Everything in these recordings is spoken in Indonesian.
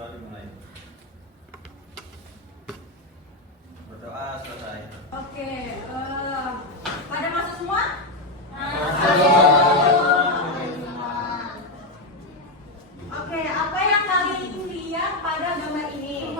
Saudara dimulai. Berdoa selesai. Oke, pada masuk semua? Oke, apa yang kalian lihat pada gambar ini?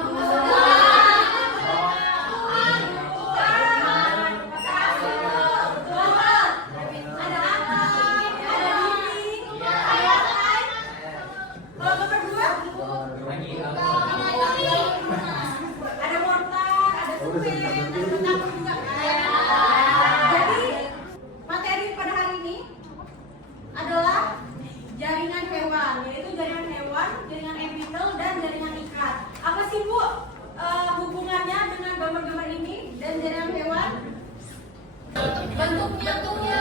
Jaringan hewan, yaitu jaringan hewan, jaringan epitel, dan jaringan ikat. Apa sih Bu hubungannya dengan gambar-gambar ini dan jaringan hewan? Bentuknya. Oke,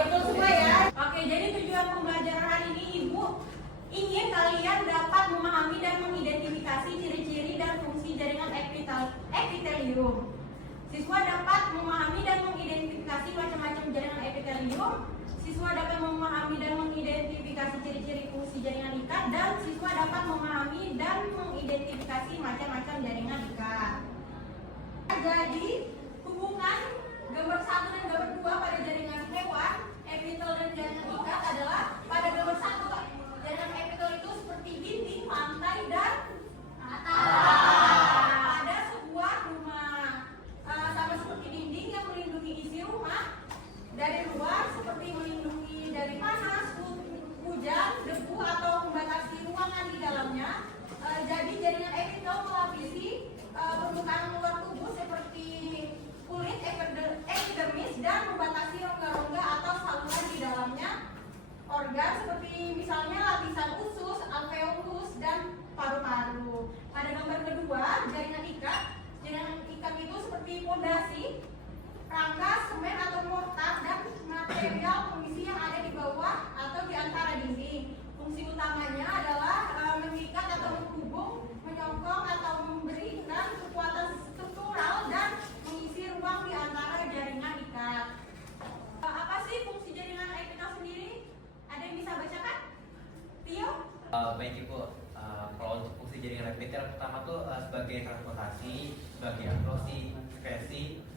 betul semua ya. Oke, jadi tujuan pembelajaran hari ini Ibu ingin kalian dapat memahami dan mengidentifikasi ciri-ciri dan fungsi jaringan epitelium. Siswa dapat memahami dan mengidentifikasi macam-macam jaringan epitelium. Siswa dapat memahami dan mengidentifikasi ciri-ciri fungsi jaringan ikat, dan siswa dapat memahami dan mengidentifikasi macam-macam jaringan ikat. Jadi hubungan gambar 1 dan gambar 2 pada jaringan hewan, epitel dan jaringan ikat adalah pada gambar 1 jaringan epitel itu seperti dinding, lantai, dan atap. Ada sebuah rumah. Sama seperti dinding yang melindungi isi rumah dari luar, seperti melindungi dari panas, hujan, debu, atau membatasi ruangan di dalamnya. Jadi jaringan epitel melapisi permukaan luar tubuh seperti kulit, epidermis, dan membatasi rongga-rongga atau saluran di dalamnya organ seperti misalnya lapisan usus, alveolus, dan paru-paru. Pada gambar kedua, jaringan ikat itu seperti fondasi, rangka, semen atau mortar, dan material pengisi yang ada di bawah atau di antara dinding. Fungsi utamanya adalah mengikat atau menghubung, menyokong atau memberikan kekuatan struktural dan mengisi ruang di antara jaringan ikat. Apa sih fungsi jaringan epitel sendiri? Ada yang bisa bacakan? Tio? Baik Ibu, kalau untuk fungsi jaringan epitel pertama tuh sebagai transportasi, sebagai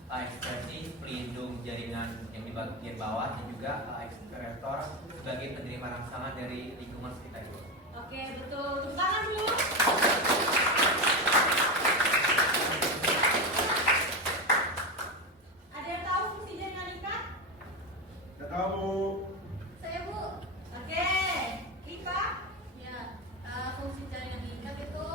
ekspresi, pelindung jaringan yang di bagian bawah, dan juga ekskretor sebagai penerima rangsangan dari lingkungan sekitar Ibu. Oke, betul. Tepuk tangan dulu. Ada yang tahu fungsi jaringan ikat? Tidak tahu. Saya Bu. Oke, Ipa? Ya, fungsi jaringan ikat itu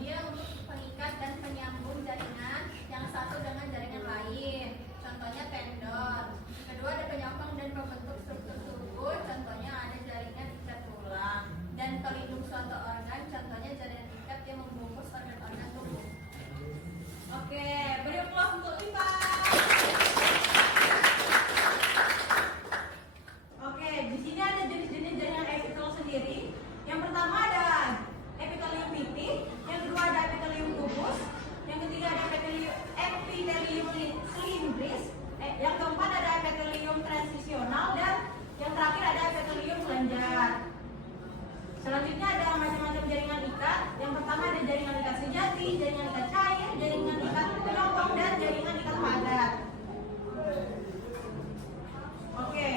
dia untuk pengikat dan penyambung jaringan yang satu dengan jaringan lain. Contohnya tendon. Kedua, ada penyokong dan pembentuk struktur tubuh. Contohnya ada jaringan ikat tulang. Dan pelindung suatu organ. Contohnya jaringan ikat yang membungkus organ-organ tubuh. Oke, beri aplaus untuk Ipa. Oke, di sini ada jenis-jenis jaringan epitel sendiri. Yang pertama ada epitelium pipih, yang kedua ada epitelium kubus, yang ketiga ada epitelium silindris, yang keempat ada epitelium transisional, dan yang terakhir ada epitelium kelenjar. Selanjutnya ada macam-macam jaringan ikat. Yang pertama ada jaringan ikat sejati, jaringan ikat cair, jaringan ikat penyokong, dan jaringan ikat padat. Oke.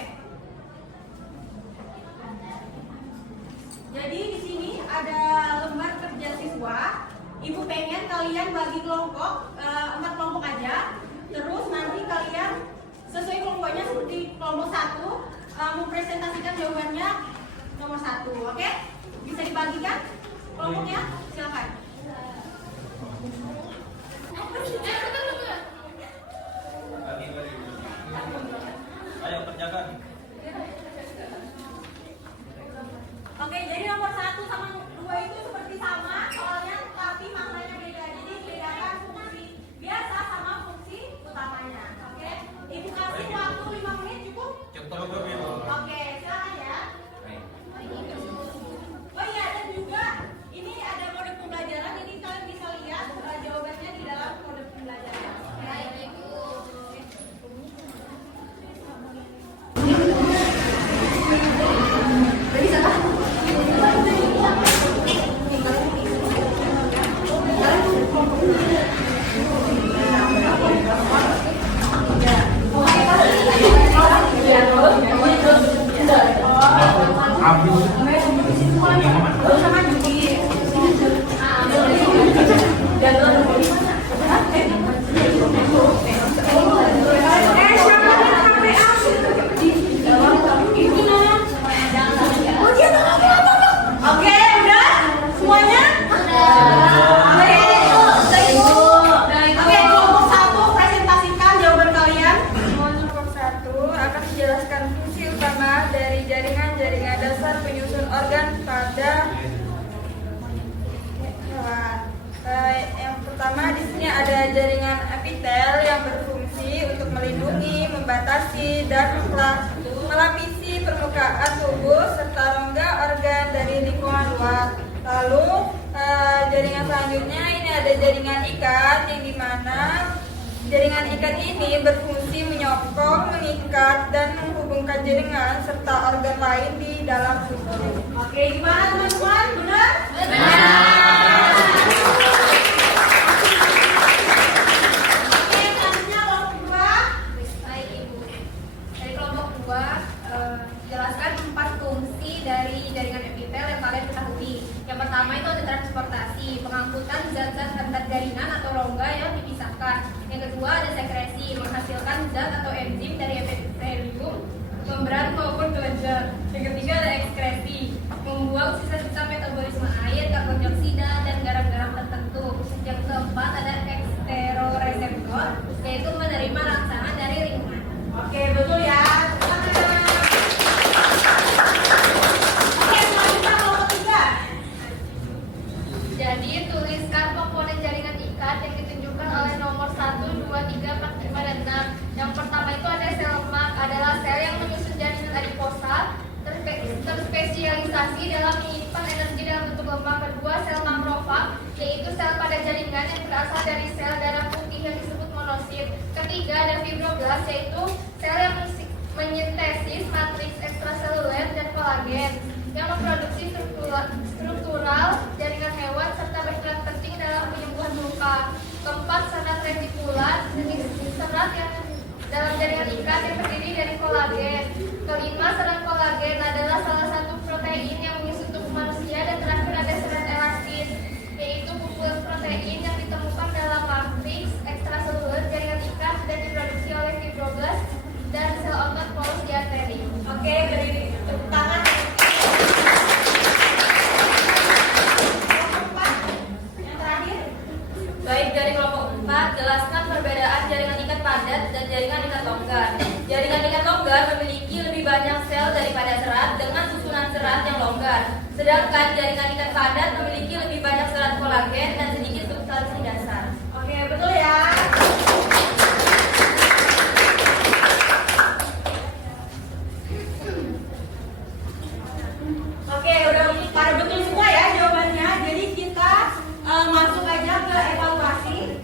Jadi di sini ada lembar kerja siswa. Ibu pengen kalian bagi kelompok 4 kelompok aja. Terus nanti kalian sesuai kelompoknya seperti kelompok 1 mempresentasikan jawabannya nomor 1. Oke? Bisa dibagikan kelompoknya? Silakan. Bagi. Ayo kerjakan. Oke, jadi nomor 1 sama 2 itu seperti sama soalnya, tapi maknanya beda. Jadi bedakan fungsi biasa sama fungsi utamanya. Oke? Ibu kasih waktu 5 menit cukup? Cukup Ibu. Oke, silakan ya. Baik. Oh iya, dan juga ini ada mode pembelajaran, jadi kalian bisa lihat jawabannya di dalam mode pembelajaran. Gak usah maju di jalur. Oke, udah semuanya? Oke, kelompok 1 presentasikan jawaban kalian. Kelompok 1 akan menjelaskan fungsi utama dari jaringan-jaringan dasar penyusun organ pada hewan. Yang pertama di sini ada jaringan epitel yang berfungsi untuk melindungi, membatasi, dan melapisi permukaan tubuh serta rongga organ dari lingkungan luar. Lalu jaringan selanjutnya ini ada jaringan ikat yang dimana jaringan ikat ini berfungsi menyokong, mengikat, dan menghubungkan jaringan serta organ lain di dalam tubuh. Oke, gimana teman-teman? Benar? Oke, selanjutnya kelompok 2. Baik Ibu. Dari kelompok 2, jelaskan 4 fungsi dari jaringan epitel yang kalian ketahui. Yang pertama itu ada transportasi, pengangkutan zat-zat antar jaringan atau rongga yang dipisahkan. Yang kedua ada sekresi, menghasilkan zat atau enzim dari epitelium, membran maupun kelenjar. Yang ketiga ada ekskresi, membuang sisa-sisa metabolisme air, karbon dioksida, dan garam-garam tertentu. Yang keempat ada eksteroreseptor, yaitu menerima rangsangan dari lingkungan. Oke, betul ya. Oke, selanjutnya kelompok 3. Jadi tuliskan komponen jaringan ikat yang ditunjukkan oleh nomor 1, 2, 3, 4, 5, dan 6. Yang pertama itu ada sel lemak, adalah sel yang menyusun jaringan adiposa terspesialisasi dalam menyimpan energi dalam bentuk lemak. Kedua, sel makrofag, yaitu sel pada jaringan yang berasal dari sel darah putih yang disebut monosit. Ketiga, ada fibroblast, yaitu sel yang menyintesis matriks ekstraseluler dan kolagen yang memproduksi struktural jaringan hewan serta berperan penting dalam penyembuhan luka. Keempat, serat retikular, jenis serat yang dalam jaringan ikat yang terdiri dari kolagen. Kelima, serat kolagen adalah salah satu protein yang menyusun tubuh manusia. Dan terakhir ada serat elastis, yaitu kumpulan protein yang ditemukan dalam matriks ekstraseluler jaringan ikat dan diproduksi oleh fibroblast dan sel otot polos di arteri. Oke, berdiri tepuk tangan. Kelompok 4 yang terakhir. Baik, dari kelompok 4, jelaskan perbedaan jaringan ikat padat dan jaringan ikat longgar. Jaringan ikat longgar memiliki lebih banyak sel daripada serat dengan susunan serat yang longgar. Sedangkan jaringan ikat padat memiliki lebih banyak serat kolagen dan sedikit substansi dasar. Oke, betul ya. Oke, udah pada betul semua ya jawabannya. Jadi kita masuk aja ke evaluasi.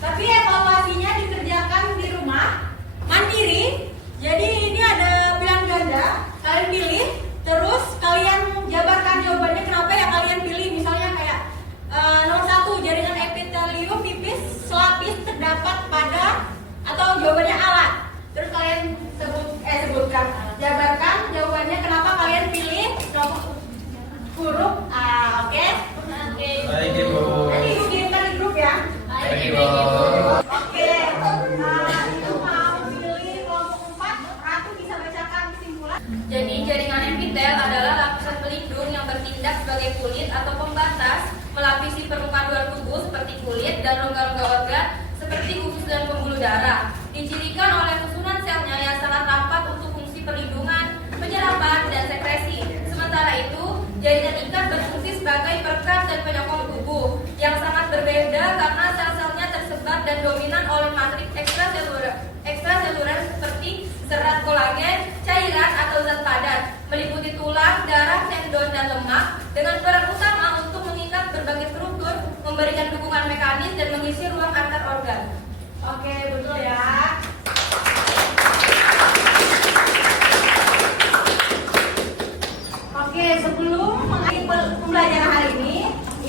Tapi evaluasinya dikerjakan di rumah, mandiri. Jadi ini ada pilihan ganda, kalian pilih, terus kalian jabarkan jawabannya kenapa ya kalian pilih. Misalnya kayak nomor 1, jaringan epitelium pipis selapis terdapat pada, atau jawabannya alat. Terus kalian sebutkan, jabarkan jawabannya kenapa kalian pilih nomor huruf A. Oke? Baik Ibu. Nanti Ibu kirimkan di grup ya. Baik Ibu. Oke, Ibu mau pilih kelompok 4. Ratu bisa bacakan kesimpulan. Jadi jaringan epitel adalah lapisan pelindung yang bertindak sebagai kulit atau pembatas, melapisi permukaan luar tubuh seperti kulit dan rongga-rongga organ seperti usus dan pembuluh darah. Dicirikan oleh susunan selnya yang sangat rapat untuk fungsi perlindungan, penyerapan, dan sekresi. Sementara itu, jaringan ikat berfungsi sebagai perekat dan penyokong tubuh yang sangat berbeda karena sel-selnya tersebar dan dominan oleh matriks ekstraseluler seperti serat kolagen, cairan atau zat padat, meliputi tulang, darah, tendon, dan lemak, dengan peran utama untuk mengikat berbagai struktur, memberikan dukungan mekanis, dan mengisi ruang antar organ. Oke, betul ya. Oke, sebelum mengakhiri pembelajaran hari ini,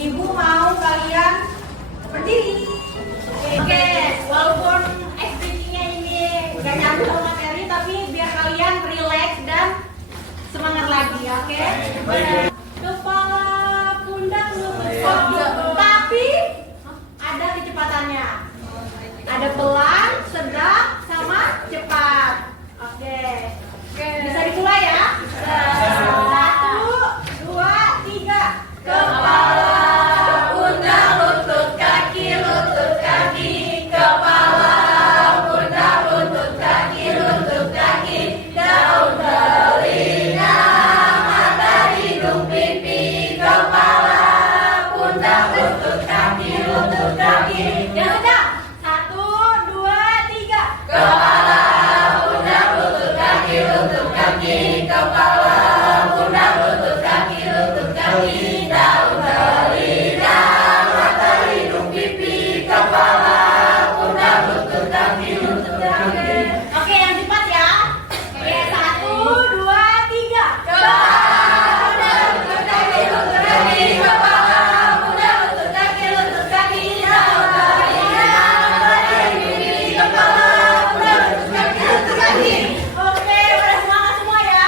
Ibu mau kalian berdiri. Oke, walaupun speaking-nya ini gak nyambung sama materi, tapi biar kalian semangat lagi, oke? Kepala, pundak, lutut, tapi ada kecepatannya. Ada pelan, sedang, sama cepat. Oke. Bisa dimulai ya? 1, 2, 3. Kepala, pundak, lutut, kaki, kepala, pundak, lutut, kaki, daun, telinga, mata, hidung, pipi, kepala, pundak, lutut, kaki, yang sedang. 1, 2, 3. Kepala, pundak, lutut, kaki, kepala, pundak, lutut, kaki, daun, telinga, mata, hidung, pipi, kepala, pundak, lutut, kaki. Oke, yang cepat ya. Oke, 1, 2, 3. Kepala, pundak, lutut, kaki, kepala, pundak, lutut, kaki, daun, telinga, mata, hidung, pipi, kepala, pundak, lutut, kaki. Oke, udah semangat semua ya?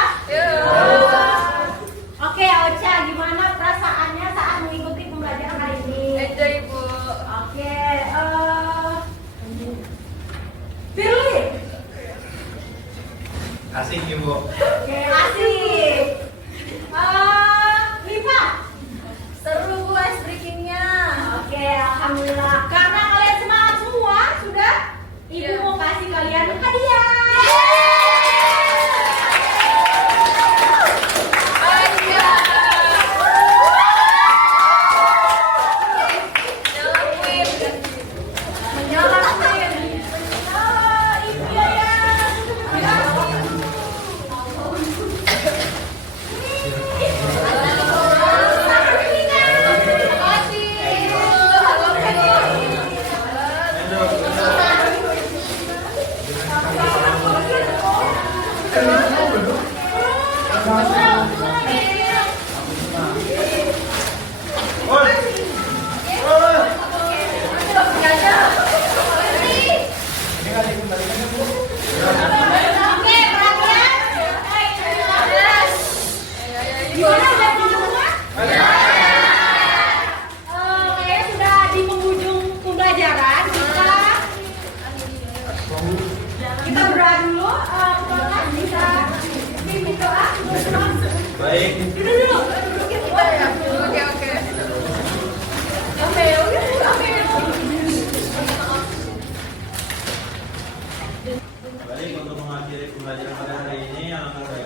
Oke, Ocha, gimana perasaannya saat mengikuti pembelajaran hari ini? Enjoy, Bu. Oke, Firly. Asik Ibu. Oke, asik. Liva. Seru, Bu, ice breakingnya. Oke, alhamdulillah. Karena kalian semangat semua, sudah Ibu mau kasih kalian hadiah. Oke, perhatian. Gimana, udah pulang semua? Kayaknya sudah di penghujung pembelajaran. Kita berdoa dulu. Bapak bisa pimpin doa. Baik. Duduk dulu. Kita ya. Oke. Baik, untuk mengakhiri pembelajaran pada hari ini yang akan saya